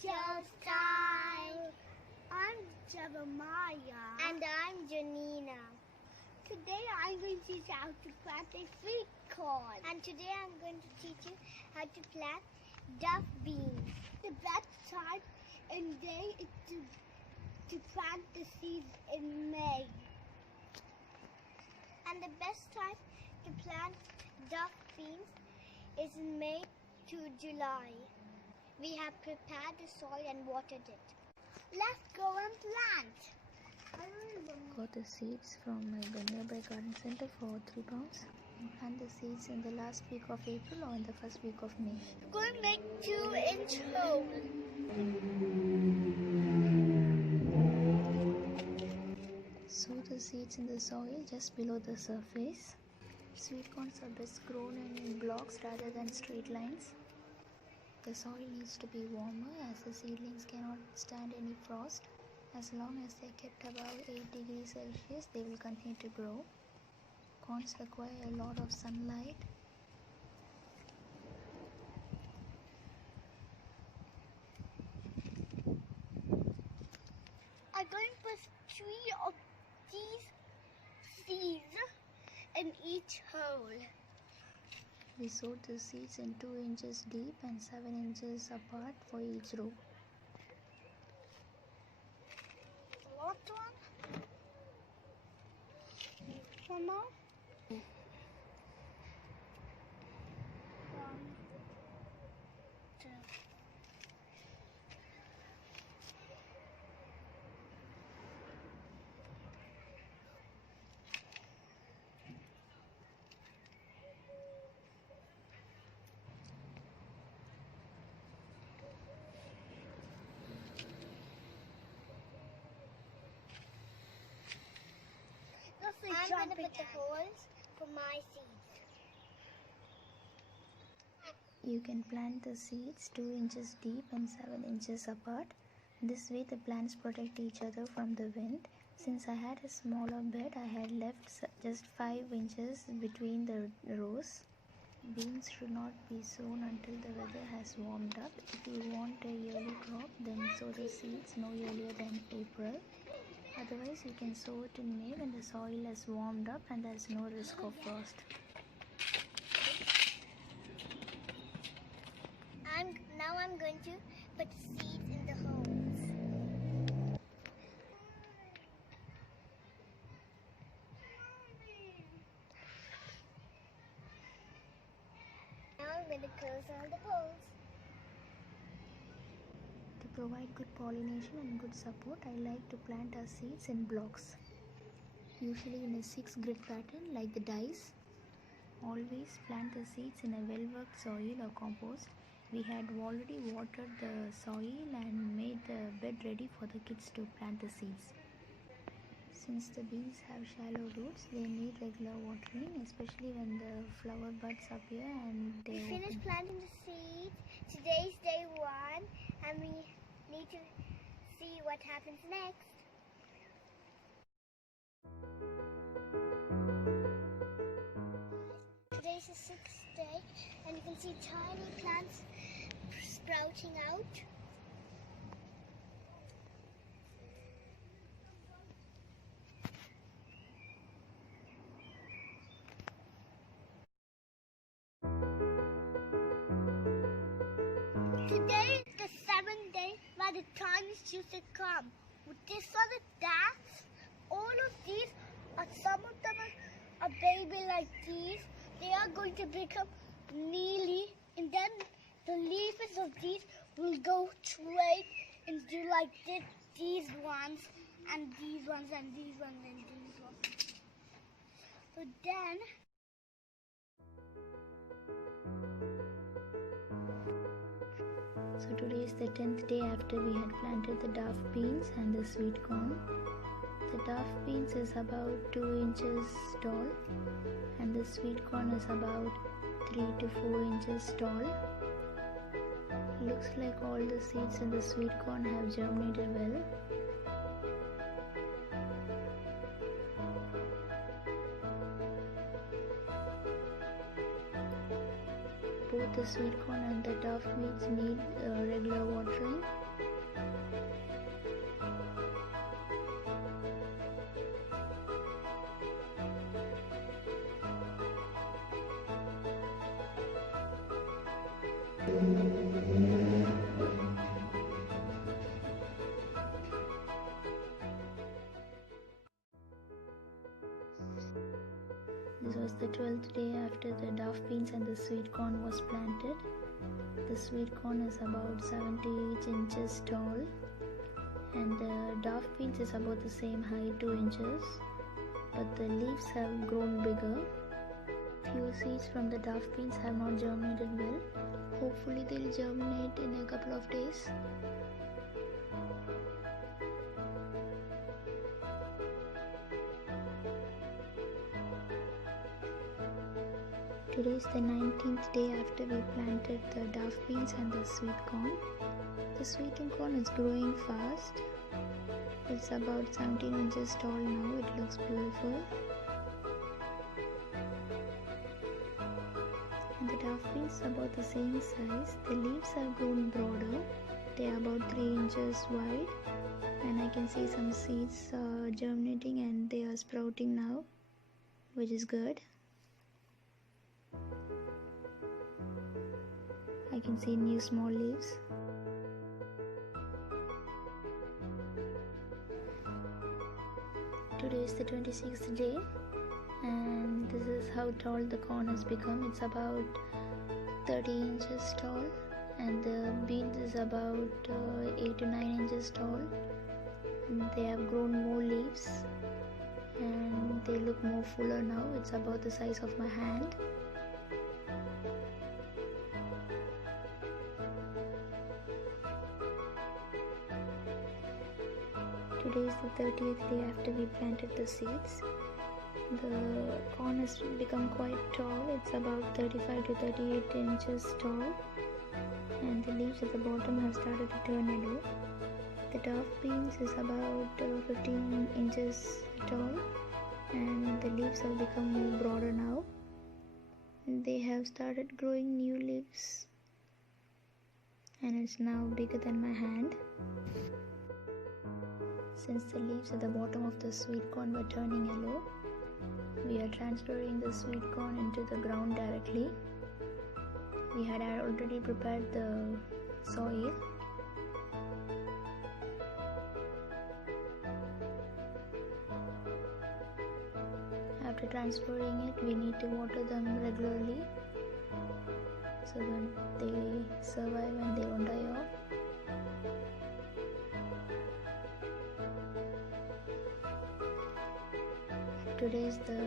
Just time. I'm Jeremiah. And I'm Jonina. Today I'm going to teach you how to plant a sweet corn. And today I'm going to teach you how to plant duff beans. The best time in day is to plant the seeds in May. And the best time to plant duff beans is in May to July. We have prepared the soil and watered it. Let's go and plant. Got the seeds from the nearby garden center for £3. And the seeds in the last week of April or in the first week of May. We're going to make 2-inch hole. Sow the seeds in the soil just below the surface. Sweet corns are best grown in blocks rather than straight lines. The soil needs to be warmer as the seedlings cannot stand any frost. As long as they are kept above 8 degrees Celsius, they will continue to grow. Corns require a lot of sunlight. I'm going to put 3 of these seeds in each hole. We sowed the seeds in 2 inches deep and 7 inches apart for each row. What one? One more? 1, 2. I'm going to put the holes for my seeds. You can plant the seeds 2 inches deep and 7 inches apart. This way the plants protect each other from the wind. Since I had a smaller bed, I had left just 5 inches between the rows. Beans should not be sown until the weather has warmed up. If you want a yearly crop, then sow the seeds no earlier than April. Otherwise, you can sow it in May when the soil has warmed up and there is no risk of frost. Now I'm going to put seeds in the holes. Now I'm going to close all the holes. To provide good pollination and good support, I like to plant our seeds in blocks. Usually in a 6-grid pattern like the dice. Always plant the seeds in a well-worked soil or compost. We had already watered the soil and made the bed ready for the kids to plant the seeds. Since the beans have shallow roots, they need regular watering, especially when the flower buds appear and they We finished planting the seeds. Today's day 1 and we need to see what happens next. Today's the 6th day and you can see tiny plants sprouting out. Today is the 7th day where the tiny shoots have come. This are the dads. All of these, some of them are baby like these. They are going to become mealy, and then the leaves of these will go straight into like this, these ones, and these ones, and these ones, and these ones. So then, So today is the 10th day after we had planted the duff beans and the sweet corn. The duff beans is about 2 inches tall and the sweet corn is about 3 to 4 inches tall. Looks like all the seeds in the sweet corn have germinated well. Both the sweet corn and the duff beans need regular watering. This was the 12th day after the dwarfbeans and the sweet corn was planted. The sweet corn is about 78 inches tall and the dwarfbeans is about the same height, 2 inches, but the leaves have grown bigger. Few seeds from the dwarfbeans have not germinated well. Hopefully they'll germinate in a couple of days. Today is the 19th day after we planted the dwarfbeans and the sweet corn. The sweet corn is growing fast. It's about 17 inches tall now. It looks beautiful. And the dwarfbeans are about the same size. The leaves have grown broader. They are about 3 inches wide. And I can see some seeds germinating and they are sprouting now, which is good. I can see new small leaves. Today is the 26th day and this is how tall the corn has become. It's about 30 inches tall and the beans is about 8 to 9 inches tall. They have grown more leaves and they look more fuller now. It's about the size of my hand. Today is the 30th day after we planted the seeds. The corn has become quite tall. It's about 35 to 38 inches tall and the leaves at the bottom have started to turn yellow. The dwarfbeans is about 15 inches tall and the leaves have become more broader now. They have started growing new leaves and it's now bigger than my hand. Since the leaves at the bottom of the sweet corn were turning yellow, we are transferring the sweet corn into the ground directly. We had already prepared the soil. After transferring it, we need to water them regularly so that they survive and they don't die off. Today is the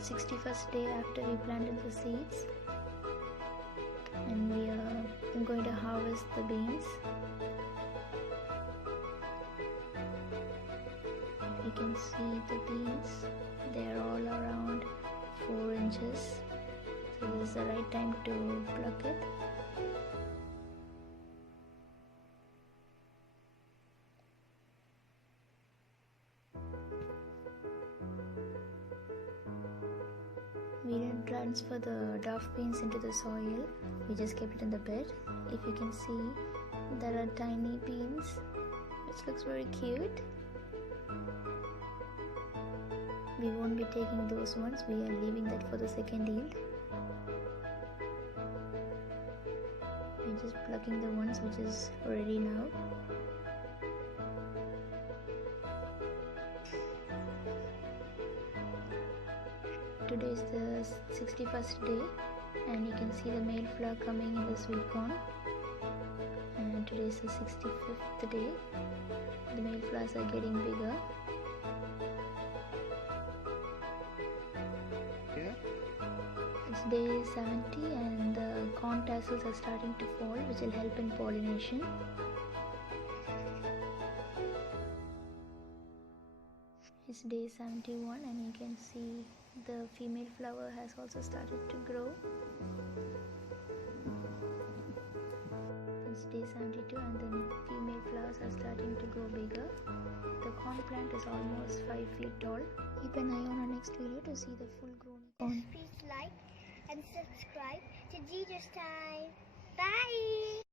61st day after we planted the seeds and we are going to harvest the beans. You can see the beans, they are all around 4 inches, so this is the right time to pluck it. We didn't transfer the dwarfbeans into the soil, we just kept it in the bed. If you can see, there are tiny beans, which looks very cute. We won't be taking those ones, we are leaving that for the second yield. We're just plucking the ones which is ready now. Today is the 61st day and you can see the male flower coming in the sweet corn. And today is the 65th day. The male flowers are getting bigger. It's day 70 and the corn tassels are starting to fall, which will help in pollination. It's day 71 and you can see the female flower has also started to grow. It's day 72 and the female flowers are starting to grow bigger. The corn plant is almost 5 feet tall. Keep an eye on our next video to see the full grown corn. Please like and subscribe to Gigi's Time. Bye!